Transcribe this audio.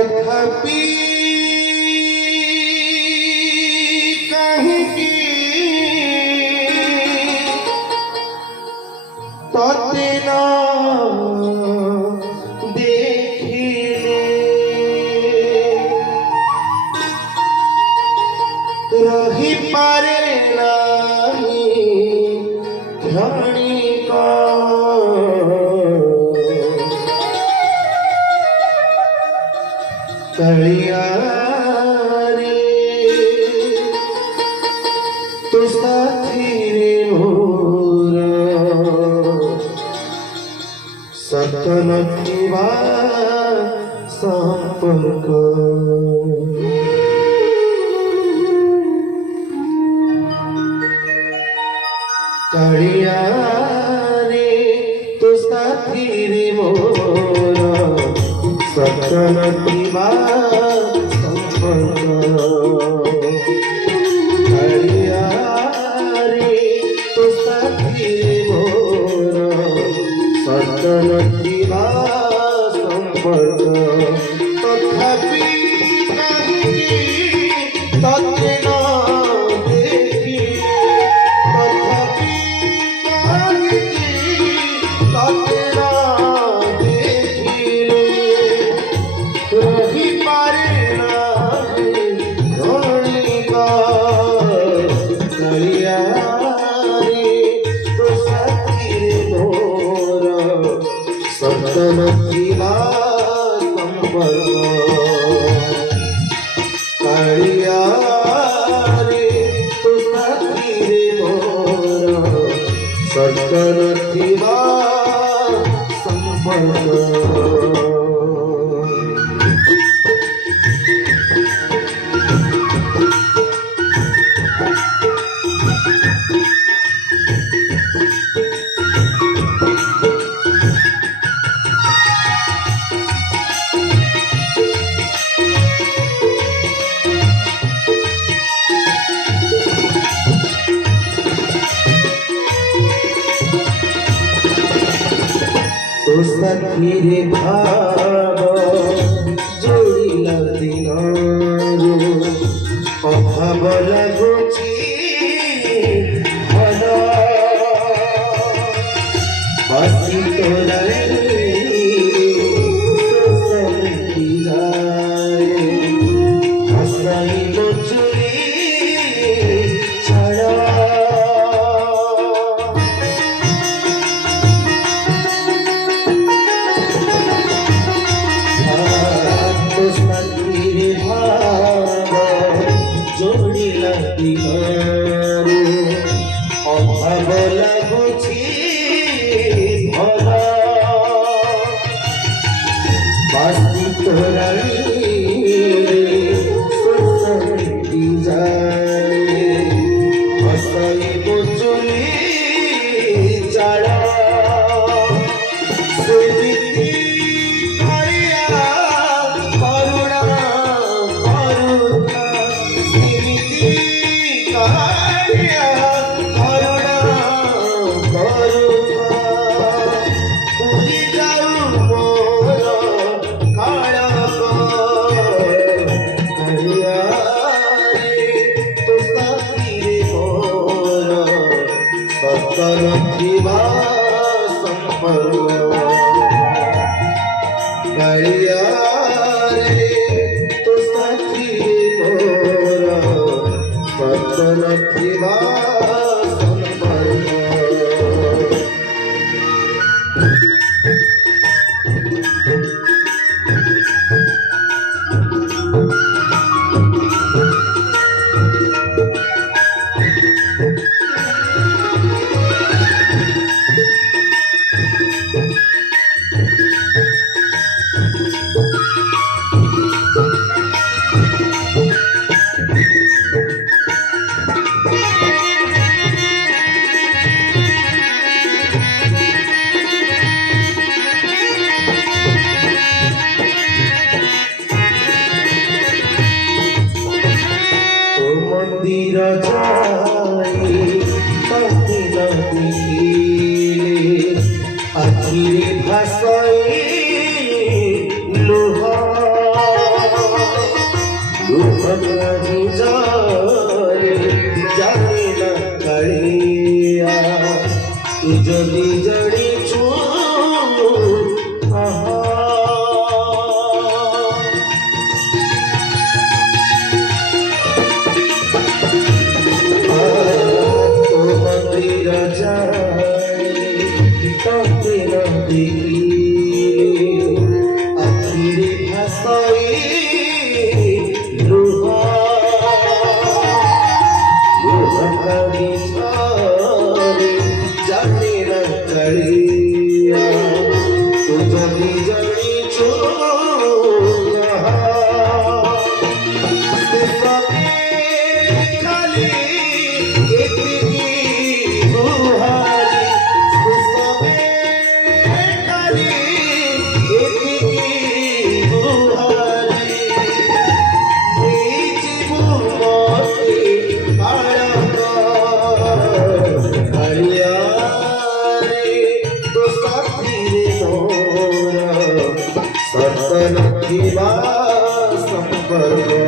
तथापि कहीं तोते न देखिले रही पारे नाही क्षणिक कलिया रे तो साथी रे मोरा सतन किवा संपर्क कलिया रे तो साथी रे मोरा सतन किवा संपर्क कलिया रे तो साथी रे मोरा सतन किवा संपर्क तथापि तोते न देखिले तथापि तोते न देखिले रही पारे नाही क्षणिक कलिया रे तो साथी रे मोरा सतन किवा संपर्क कलिया रे तो साथी रे मोरा सतन किवा संपर्क तो सखी रे भाव जोड़िला दिनरू अभाव लागुची भल बसी तोरा सोसरी जाए हसाई चुरी छड़ा जोड़िला दिनरू अभाव लागुची भल बासी तोरा सोसरी जाए हसाई चुली जाड़ा सेमिति करिया करुणा करुणा सेमिति करिया करुणा करुणा पूरी जाऊ मोर काळक कलिया रे तो साथी रे मोर सतन किवा संपर्क कलिया रे तो साथी रे मोरा सतन किवा संपर्क मंदिर जाई तही नदी आखिरी भाषाई लोहा कहीं जाए जाने न कड़िया तू जली जड़ी छू मंदिर जाए तोते न देखी आखिरी भाषाई जाने न करिया तू जली जड़ी खाली इतनी बुहारी खाली इतनी बुहारी बीच बुमोती हरिया रे तो साथी रे मोरा सतन की बात संपर्क